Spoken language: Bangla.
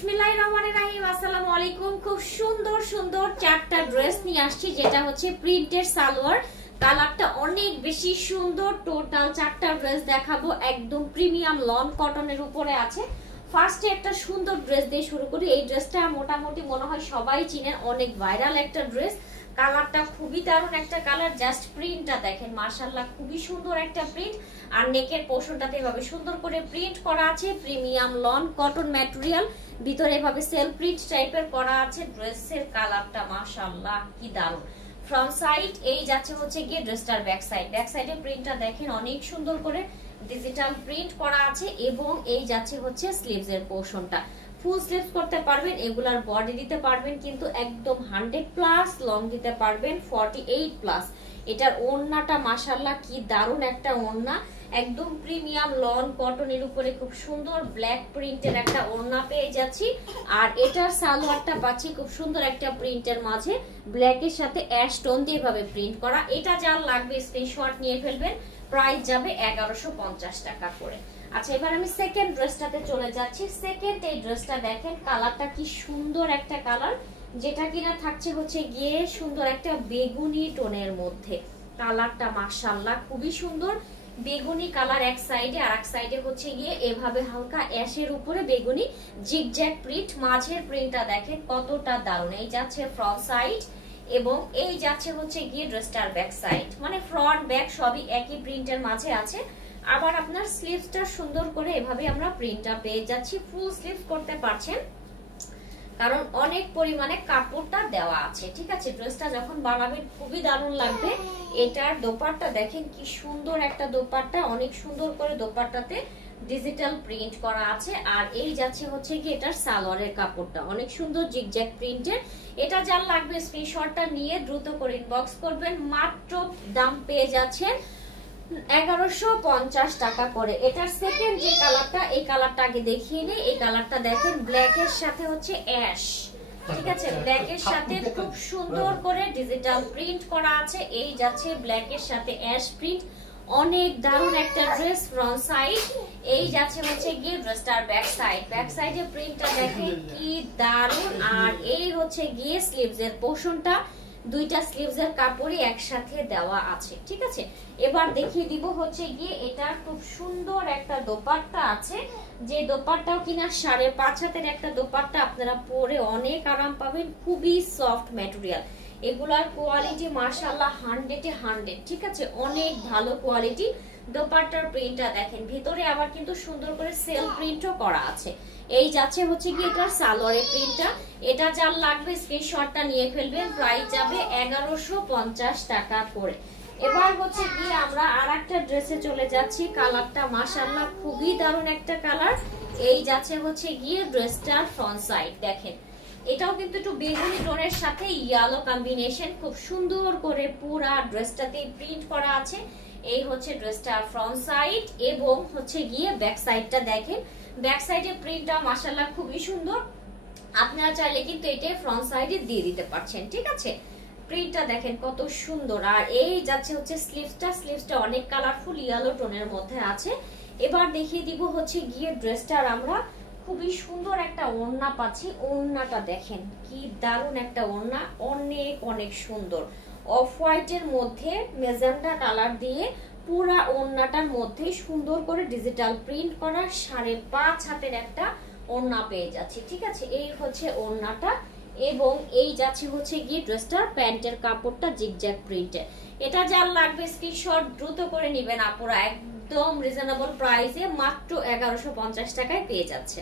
বিসমিল্লাহিররহমানিররহিম। আসসালামু আলাইকুম। খুব সুন্দর সুন্দর চারটা ড্রেস নিয়ে আসছি, যেটা হচ্ছে প্রিন্টেড সালোয়ার। কালারটা অনেক বেশি সুন্দর। টোটাল চারটা ড্রেস দেখাবো, একদম প্রিমিয়াম লন কটনের উপরে আছে। ফার্স্টে একটা সুন্দর ড্রেস দিয়ে শুরু করি। এই ড্রেসটা মোটামুটি মনে হয় সবাই চিনেন, অনেক ভাইরাল একটা ড্রেস। কালারটা খুবই দারুণ একটা কালার। জাস্ট প্রিন্টটা দেখেন, মাশাআল্লাহ খুবই সুন্দর একটা প্রিন্ট। আর নেকের পোর্শনটাতে এভাবে সুন্দর করে প্রিন্ট করা আছে, প্রিমিয়াম লন কটন ম্যাটেরিয়াল। ভিতরে এভাবে সেলফ প্রিন্ট টাইপের করা আছে। ড্রেসের কালারটা মাশাআল্লাহ কি দারুণ। ফ্রন্ট সাইড এই যাচ্ছে হচ্ছে গিয়ে ড্রেসটার ব্যাক সাইড। ব্যাক সাইডের প্রিন্টটা দেখেন, অনেক সুন্দর করে ডিজিটাল প্রিন্ট করা আছে। এবং এই যাচ্ছে হচ্ছে স্লিভস এর পোর্শনটা। ফুল স্লিভস করতে পারবেন, এগুলার বডি দিতে পারবেন কিন্তু একদম 100+, লং দিতে পারবেন 48+। এটার ওড়নাটা মাশাআল্লাহ কি দারুণ একটা ওড়না, একদম প্রিমিয়াম লন কটনের উপরে খুব সুন্দর ব্ল্যাক প্রিন্টের একটা ওড়না পেয়ে যাচ্ছি। আর এটার সালোয়ারটা পাচ্ছি খুব সুন্দর একটা প্রিন্টের মাঝে ব্ল্যাকের সাথে অ্যাশ টোন দিয়ে এভাবে প্রিন্ট করা। এটা যার লাগবে স্ক্রিনশট নিয়ে ফেলবেন, প্রাইস যাবে 1150 টাকা করে। আচ্ছা, এবার আমি সেকেন্ড ড্রেসটাতে চলে যাচ্ছি। সেকেন্ড এই ড্রেসটা দেখেন, কালারটা কি সুন্দর একটা কালার, যেটা কিনা থাকছে হচ্ছে গিয়ে সুন্দর একটা বেগুনি টোনের মধ্যে। কালারটা মাশাআল্লাহ খুবই সুন্দর, বেগুনি কালার এক সাইডে, আর এক সাইডে হচ্ছে গিয়ে এভাবে হালকা অ্যাশের উপরে বেগুনি জিগজ্যাগ প্রিন্ট। মাঝের প্রিন্টটা দেখেন কতটা দারুণ। এই যাচ্ছে ফ্রন্ট সাইড এবং এই যাচ্ছে হচ্ছে গিয়ে ড্রেসটার ব্যাক সাইড, মানে ফ্রন্ট ব্যাক সবই একই প্রিন্টের মাঝে আছে। আবার আপনার স্লিভসটা সুন্দর করে এভাবে আমরা প্রিন্টটা পেয়ে যাচ্ছি। ফুল স্লিভস করতে পারছেন কারণ অনেক পরিমাণে কাপড়টা দেওয়া আছে। ঠিক আছে, ড্রেসটা যখন বানাবেন খুবই দারুণ লাগবে। এটার দোপাট্টা দেখেন কি সুন্দর একটা দোপাট্টা, অনেক সুন্দর করে দোপাট্টাতে ডিজিটাল প্রিন্ট করা আছে। আর এই যাচ্ছে হচ্ছে কি এটার সালোয়ারের কাপড়টা অনেক সুন্দর জিগজ্যাগ প্রিন্টের। এটা যার লাগবে স্ক্রিনশটটা নিয়ে দ্রুত করে ইনবক্স করবেন। মাত্র দাম পেয়ে যাচ্ছেন 1150 টাকা করে। এটার সেকেন্ড যে কালারটা, এই কালারটা আগে দেখিয়ে নেই। এই কালারটা দেখেন ব্ল্যাকের সাথে হচ্ছে অ্যাশ। ঠিক আছে, ব্ল্যাকের সাথে খুব সুন্দর করে ডিজিটাল প্রিন্ট করা আছে। এই যাচ্ছে ব্ল্যাকের সাথে অ্যাশ প্রিন্ট, অনেক দারুণ একটা ড্রেস। ফ্রন্ট সাইড এই যাচ্ছে হচ্ছে গিয়ে ড্রেসটার ব্যাক সাইড। ব্যাক সাইডের প্রিন্টটা দেখেন কি দারুণ। আর এই হচ্ছে গিয়ে স্লিভস এর পোর্শনটা, দুইটা স্লিভস এর কাপড়ই একসাথে দেওয়া আছে। ঠিক আছে, এবার দেখিয়ে দিব হচ্ছে গিয়ে এটার খুব সুন্দর একটা দোপাট্টা আছে, যে দোপাট্টাও কিনা 5.5 হাতের একটা দোপাট্টা। আপনারা পরে অনেক আরাম পাবেন, খুবই সফট ম্যাটেরিয়াল। এগুলার কোয়ালিটি মাশাআল্লাহ 100-এ 100। ঠিক আছে, অনেক ভালো কোয়ালিটি। দোপাট্টার প্রিন্টটা দেখেন, ভিতরে আবার কিন্তু সুন্দর করে সেল প্রিন্টও করা আছে। এই যাচ্ছে হচ্ছে কি এটার সালোয়ারের প্রিন্টটা। এটা যার লাগবে স্ক্রিনশটটা নিয়ে ফেলবেন, প্রাইস যাবে 1150 টাকা করে। এবার হচ্ছে কি আমরা আরেকটা ড্রেসে চলে যাচ্ছি। কালারটা মাশাআল্লাহ খুবই দারুণ একটা কালার। এই যাচ্ছে হচ্ছে গিয়ে ড্রেসটার ফ্রন্ট সাইড দেখেন, এটাও কিন্তু একটু বেগুনি টোনের সাথে ইয়েলো কম্বিনেশন, খুব সুন্দর করে পুরা ড্রেসটাতে প্রিন্ট করা আছে। এই হচ্ছে ড্রেসটার ফ্রন্ট সাইড এবং হচ্ছে গিয়ে ব্যাক সাইডটা দেখেন। ব্যাক সাইডের প্রিন্টটা মাশাআল্লাহ খুবই সুন্দর। আপনারা চাইলে কিন্তু এটা ফ্রন্ট সাইডে দিয়ে দিতে পারছেন। ঠিক আছে, প্রিন্টটা দেখেন কত সুন্দর। আর এই যাচ্ছে হচ্ছে স্লিভসটা অনেক কালারফুল ইয়েলো টোনের মধ্যে আছে। এবার দেখিয়ে দিব হচ্ছে গিয়ে ড্রেসটার আমরা খুবই সুন্দর একটা ওড়না পাচ্ছি। ওড়নাটা দেখেন কি দারুণ একটা ওড়না, অনেক অনেক সুন্দর। অফ হোয়াইটের মধ্যে মেজেন্টা কালার দিয়ে পুরা ওড়নাটার মধ্যে সুন্দর করে ডিজিটাল প্রিন্ট করা 5.5 হাতের একটা ওড়না পেয়ে যাচ্ছি। ঠিক আছে, এই হচ্ছে ওড়নাটা এবং এই যাচ্ছে হচ্ছে গিয়ে ড্রেসটার প্যান্টের কাপড়টা জিগজ্যাগ প্রিন্টের। এটা যার লাগবে স্ক্রিনশট দ্রুত করে নেবেন আপুরা, একদম রিজনেবল প্রাইসে মাত্র 1150 টাকায় পেয়ে যাচ্ছে।